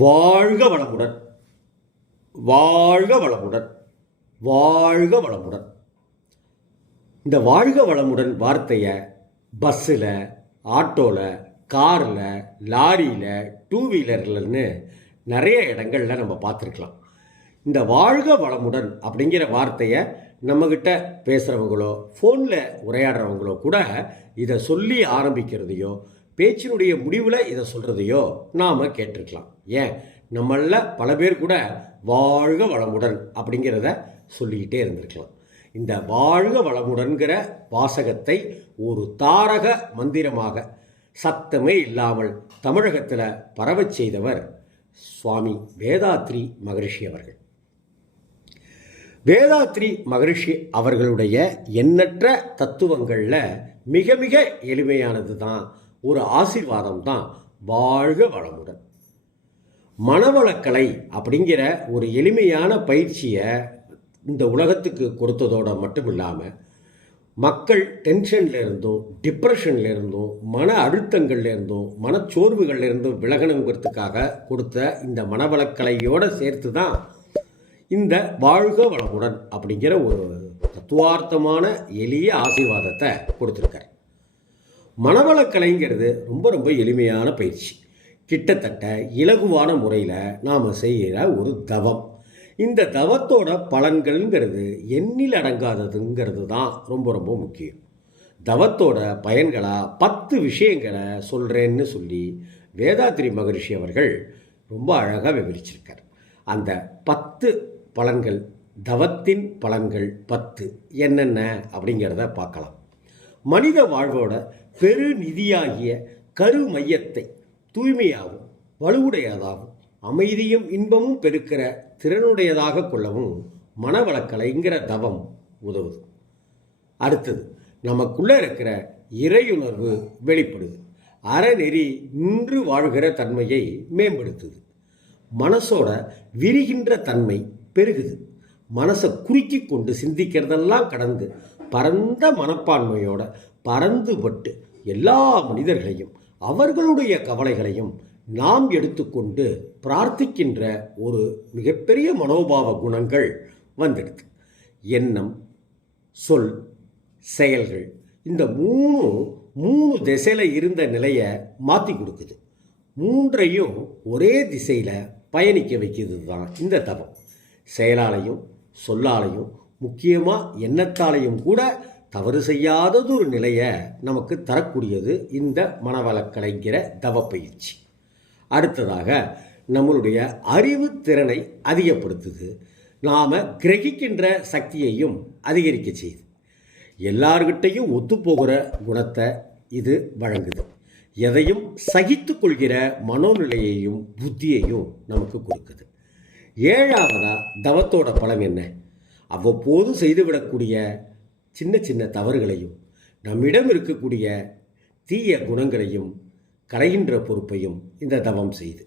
வாழ்க வளமுடன். வாழ்க வளமுடன். வாழ்க வளமுடன். இந்த வாழ்க வளமுடன் வார்த்தையை பஸ்ஸில் ஆட்டோவில் காரில் லாரியில் டூ வீலர்லன்னு நிறைய இடங்களில் நம்ம பார்த்துருக்கலாம். இந்த வாழ்க வளமுடன் அப்படிங்கிற வார்த்தையை நம்மக்கிட்ட பேசுகிறவங்களோ ஃபோனில் உரையாடுறவங்களோ கூட இதை சொல்லி ஆரம்பிக்கிறதையோ பேச்சினுடைய முடிவில் இதை சொல்கிறதையோ நாம் கேட்டிருக்கலாம். ஏன்? நம்மளில் பல பேர் கூட வாழ்க வளமுடன் அப்படிங்கிறத சொல்லிக்கிட்டே இருந்திருக்கலாம். இந்த வாழ்க வளமுடன்கிற வாசகத்தை ஒரு தாரக மந்திரமாக சத்தமே இல்லாமல் தமிழகத்தில் பரவச் செய்தவர் சுவாமி வேதாத்ரி மகரிஷி அவர்கள். வேதாத்ரி மகரிஷி அவர்களுடைய எண்ணற்ற தத்துவங்களில் மிக மிக எளிமையானது தான் ஒரு ஆசீர்வாதம் தான் வாழ்க வளமுடன். மனவளக்கலை அப்படிங்கிற ஒரு எளிமையான பயிற்சியை இந்த உலகத்துக்கு கொடுத்ததோட மட்டும் இல்லாமல் மக்கள் டென்ஷனில் இருந்தும் டிப்ரெஷன்ல இருந்தும் மன அழுத்தங்கள்ல இருந்தும் மனச்சோர்வுகள்ல இருந்தும் விலகணுங்கிறதுக்காக கொடுத்த இந்த மனவளக்கலையோடு சேர்த்து தான் இந்த வாழ்க வளமுடன் அப்படிங்கிற ஒரு தத்துவார்த்தமான எளிய ஆசீர்வாதத்தை கொடுத்துருக்காரு. மனவளக்கலைங்கிறது ரொம்ப ரொம்ப எளிமையான பயிற்சி. கிட்டத்தட்ட இலகுவான முறையில் நாம் செய்கிற ஒரு தவம். இந்த தவத்தோட பலன்கள்ங்கிறது எண்ணில் அடங்காததுங்கிறது தான் ரொம்ப ரொம்ப முக்கியம். தவத்தோட பயன்களாக பத்து விஷயங்களை சொல்கிறேன்னு சொல்லி வேதாத்ரி மகரிஷி அவர்கள் ரொம்ப அழகாக விவரிச்சிருக்கார். அந்த பத்து பலன்கள் தவத்தின் பலன்கள் பத்து என்னென்ன அப்படிங்கிறத பார்க்கலாம். மனித வாழ்வோட பெருநிதியாகிய கரு மையத்தை தூய்மையாகவும் வலுவுடையதாகவும் அமைதியும் இன்பமும் பெருக்கிற திறனுடையதாக கொள்ளவும் மனவளக்கலைங்கிற தவம் உதவுது. அடுத்தது நமக்குள்ளே இருக்கிற இறையுணர்வு வெளிப்படுது. அறநெறி நின்று வாழ்கிற தன்மையை மேம்படுத்துது. மனசோட விரிகின்ற தன்மை பெருகுது. மனசை குறுக்கி கொண்டு சிந்திக்கிறதெல்லாம் கடந்து பரந்த மனப்பான்மையோட பறந்துபட்டு எல்லா மனிதர்களையும் அவர்களுடைய கவலைகளையும் நாம் எடுத்துக்கொண்டு பிரார்த்திக்கின்ற ஒரு மிகப்பெரிய மனோபாவ குணங்கள் வந்துடுது எண்ணம் சொல் செயல்கள் இந்த மூணு மூணு திசையில் இருந்த நிலையை மாற்றி கொடுக்குது. மூன்றையும் ஒரே திசையில் பயணிக்க வைக்கிறது தான் இந்த தவம். செயலாலையும் சொல்லாலையும் முக்கியமாக எண்ணத்தாலையும் கூட தவறு செய்யாதது ஒரு நிலையை நமக்கு தரக்கூடியது இந்த மனவளக்கலைங்கிற தவ பயிற்சி. அடுத்ததாக நம்மளுடைய அறிவு திறனை அதிகப்படுத்துது. நாம் கிரகிக்கின்ற சக்தியையும் அதிகரிக்க செய்யுது. எல்லார்கிட்டையும் ஒத்துப்போகிற குணத்தை இது வழங்குது. எதையும் சகித்து கொள்கிற மனோநிலையையும் புத்தியையும் நமக்கு கொடுக்குது. ஏழாவதா தவத்தோட பலன் என்ன? அவ்வப்போது செய்துவிடக்கூடிய சின்ன சின்ன தவறுகளையும் நம்மிடம் இருக்கக்கூடிய தீய குணங்களையும் களைகின்ற பொறுப்பையும் இந்த தவம் செய்து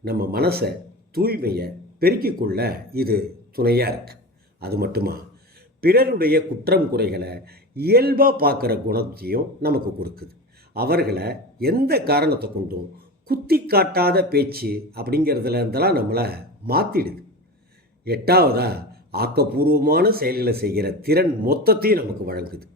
நம்ம மனசை தூய்மையை பெருக்கிக் கொள்ள இது துணையாக இருக்கு. அது மட்டுமா? பிறருடைய குற்றம் குறைகளை இயல்பாக பார்க்குற குணத்தையும் நமக்கு கொடுக்குது. அவர்களை எந்த காரணத்தை கொண்டும் குத்தி காட்டாத பேச்சு அப்படிங்கிறதுல இருந்தெல்லாம் நம்மளை மாற்றிடுது எட்டாவதாக ஆக்கப்பூர்வமான செயல்களை செய்கிற திறன் மொத்தத்தையும் நமக்கு வழங்குது.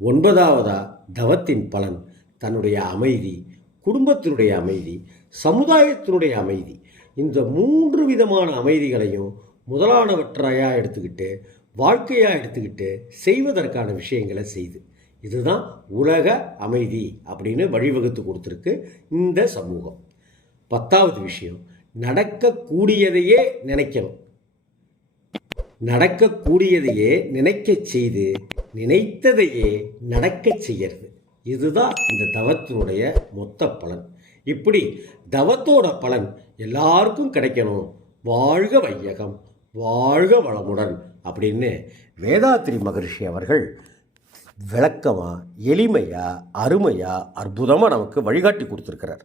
ஒன்பதாவதா தவத்தின் பலன் தன்னுடைய அமைதி குடும்பத்தினுடைய அமைதி சமுதாயத்தினுடைய அமைதி இந்த மூன்று விதமான அமைதிகளையும் முதலானவற்றையாக எடுத்துக்கிட்டு வாழ்க்கையாக எடுத்துக்கிட்டு செய்வதற்கான விஷயங்களை செய்து. இதுதான் உலக அமைதி அப்படின்னு வழிவகுத்து கொடுத்துருக்கு இந்த சமூகம். பத்தாவது விஷயம் நடக்கக்கூடியதையே நினைக்கணும். நடக்கக்கூடியதையே நினைக்கச் செய்து நினைத்ததையே நடக்கச் செய்யறது. இதுதான் இந்த தவத்தினுடைய மொத்த பலன். இப்படி தவத்தோட பலன் எல்லாருக்கும் கிடைக்கணும். வாழ்க வையகம் வாழ்க வளமுடன் அப்படின்னு வேதாத்ரி மகரிஷி அவர்கள் விளக்கமாக எளிமையாக அருமையாக அற்புதமாக நமக்கு வழிகாட்டி கொடுத்துருக்கிறார்.